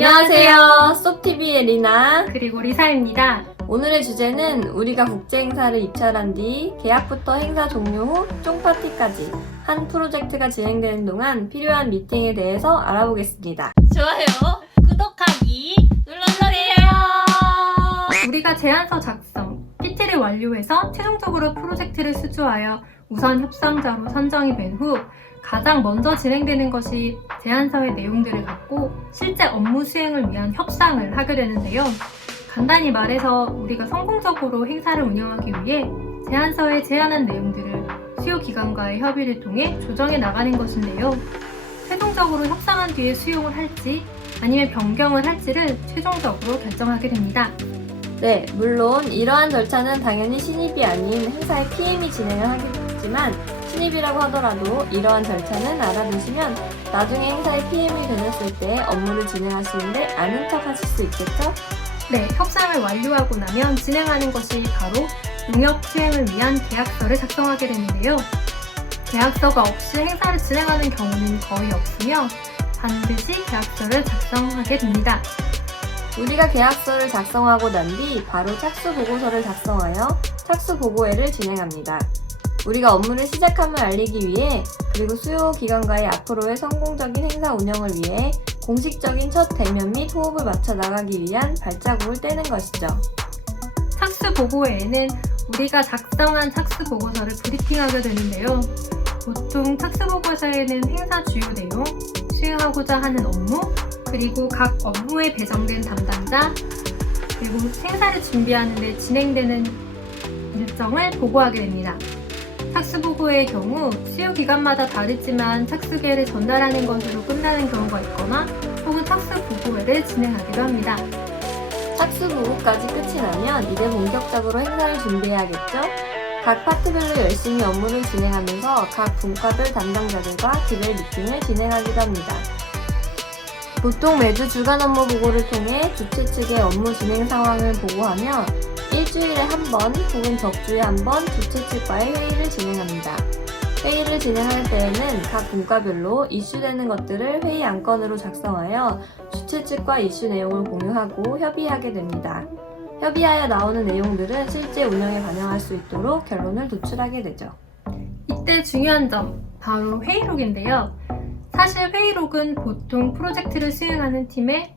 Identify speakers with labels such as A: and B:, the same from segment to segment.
A: 안녕하세요. 쏙TV의 리나.
B: 그리고 리사입니다.
A: 오늘의 주제는 우리가 국제 행사를 입찰한 뒤 계약부터 행사 종료 후 쫑파티까지 한 프로젝트가 진행되는 동안 필요한 미팅에 대해서 알아보겠습니다.
C: 좋아요, 구독하기 눌러주세요.
B: 우리가 제안서 작성, PT를 완료해서 최종적으로 프로젝트를 수주하여 우선 협상자로 선정이 된 후 가장 먼저 진행되는 것이 제안서의 내용들을 갖고 실제 업무 수행을 위한 협상을 하게 되는데요. 간단히 말해서 우리가 성공적으로 행사를 운영하기 위해 제안서에 제안한 내용들을 수요 기관과의 협의를 통해 조정해 나가는 것인데요. 최종적으로 협상한 뒤에 수용을 할지 아니면 변경을 할지를 최종적으로 결정하게 됩니다.
A: 네, 물론 이러한 절차는 당연히 신입이 아닌 행사의 PM이 진행을 하겠지만 신입이라고 하더라도 이러한 절차는 알아두시면 나중에 행사의 PM이 되셨을 때 업무를 진행하시는데 아는 척 하실 수 있겠죠?
B: 네, 협상을 완료하고 나면 진행하는 것이 바로 용역 수행을 위한 계약서를 작성하게 되는데요. 계약서가 없이 행사를 진행하는 경우는 거의 없으며 반드시 계약서를 작성하게 됩니다.
A: 우리가 계약서를 작성하고 난 뒤 바로 착수 보고서를 작성하여 착수 보고회를 진행합니다. 우리가 업무를 시작함을 알리기 위해 그리고 수요 기관과의 앞으로의 성공적인 행사 운영을 위해 공식적인 첫 대면 및 호흡을 맞춰 나가기 위한 발자국을 떼는 것이죠.
B: 착수 보고회에는 우리가 작성한 착수 보고서를 브리핑하게 되는데요. 보통 착수 보고서에는 행사 주요 내용, 수행하고자 하는 업무, 그리고 각 업무에 배정된 담당자, 그리고 행사를 준비하는 데 진행되는 일정을 보고하게 됩니다. 착수 보고의 경우 수요 기간마다 다르지만 착수계를 전달하는 것으로 끝나는 경우가 있거나 혹은 착수 보고회를 진행하기도 합니다.
A: 착수 보고까지 끝이 나면 이제 본격적으로 행사를 준비해야겠죠? 각 파트별로 열심히 업무를 진행하면서 각 분과별 담당자들과 기별 미팅을 진행하기도 합니다. 보통 매주 주간 업무 보고를 통해 주최 측의 업무 진행 상황을 보고하며 일주일에 한 번 혹은 격주에 한 번 주최 측과의 회의를 진행합니다. 회의를 진행할 때에는 각 분과별로 이슈되는 것들을 회의 안건으로 작성하여 주최 측과 이슈 내용을 공유하고 협의하게 됩니다. 협의하여 나오는 내용들은 실제 운영에 반영할 수 있도록 결론을 도출하게 되죠.
B: 이때 중요한 점, 바로 회의록인데요. 사실 회의록은 보통 프로젝트를 수행하는 팀의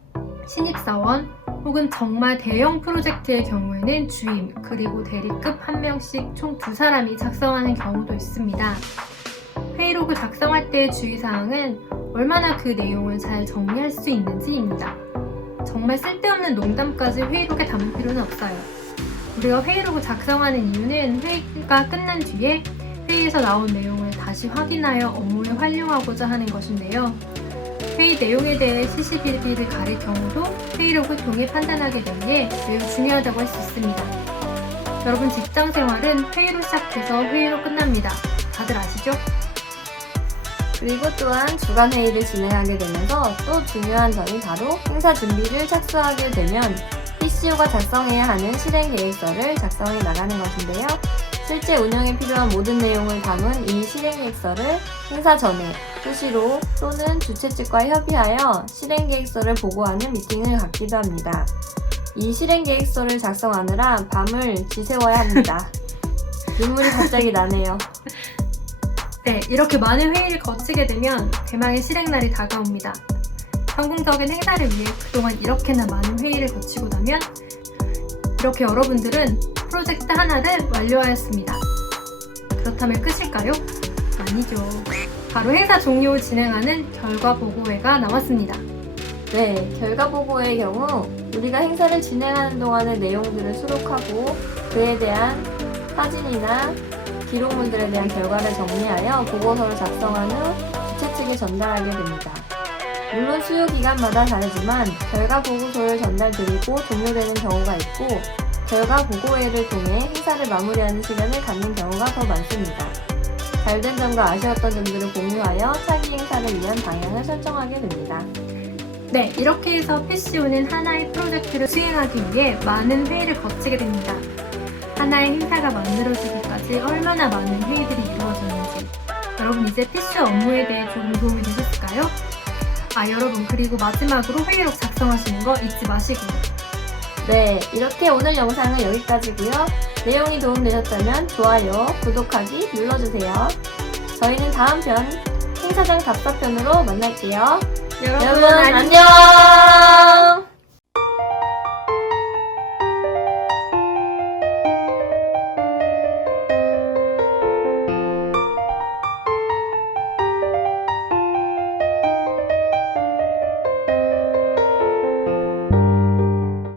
B: 신입사원 혹은 정말 대형 프로젝트의 경우에는 주임 그리고 대리급 한 명씩 총 두 사람이 작성하는 경우도 있습니다. 회의록을 작성할 때의 주의사항은 얼마나 그 내용을 잘 정리할 수 있는지입니다. 정말 쓸데없는 농담까지 회의록에 담을 필요는 없어요. 우리가 회의록을 작성하는 이유는 회의가 끝난 뒤에 회의에서 나온 내용을 다시 확인하여 업무에 활용하고자 하는 것인데요. 회의 내용에 대해 시시비비를 가릴 경우도 회의록을 통해 판단하게 되기에 매우 중요하다고 할 수 있습니다. 여러분 직장 생활은 회의로 시작해서 회의로 끝납니다. 다들 아시죠?
A: 그리고 또한 주간 회의를 진행하게 되면서 또 중요한 점이 바로 행사 준비를 착수하게 되면 PCO가 작성해야 하는 실행 계획서를 작성해 나가는 것인데요. 실제 운영에 필요한 모든 내용을 담은 이 실행 계획서를 행사 전에 수시로 또는 주최 측과 협의하여 실행 계획서를 보고하는 미팅을 갖기도 합니다. 이 실행 계획서를 작성하느라 밤을 지새워야 합니다. 눈물이 갑자기 나네요.
B: 네, 이렇게 많은 회의를 거치게 되면 대망의 실행날이 다가옵니다. 성공적인 행사를 위해 그동안 이렇게나 많은 회의를 거치고 나면 이렇게 여러분들은 프로젝트 하나를 완료하였습니다. 그렇다면 끝일까요? 아니죠. 바로 행사 종료 후 진행하는 결과 보고회가 나왔습니다.
A: 네, 결과 보고의 경우 우리가 행사를 진행하는 동안의 내용들을 수록하고 그에 대한 사진이나 기록물들에 대한 결과를 정리하여 보고서를 작성한 후 주최 측에 전달하게 됩니다. 물론 수요 기간마다 다르지만 결과 보고서를 전달드리고 종료되는 경우가 있고 결과 보고회를 통해 행사를 마무리하는 시간을 갖는 경우가 더 많습니다. 잘된 점과 아쉬웠던 점들을 공유하여 차기 행사를 위한 방향을 설정하게 됩니다.
B: 네, 이렇게 해서 PCO는 하나의 프로젝트를 수행하기 위해 많은 회의를 거치게 됩니다. 하나의 행사가 만들어지기까지 얼마나 많은 회의들이 이루어졌는지 여러분 이제 PCO 업무에 대해 조금 도움이 되셨을까요? 아 여러분 그리고 마지막으로 회의록 작성하시는 거 잊지 마시고요.
A: 네, 이렇게 오늘 영상은 여기까지고요. 내용이 도움되셨다면 좋아요, 구독하기 눌러주세요. 저희는 다음 편 행사장 답사편으로 만날게요.
B: 여러분,
A: 여러분.
B: 안녕!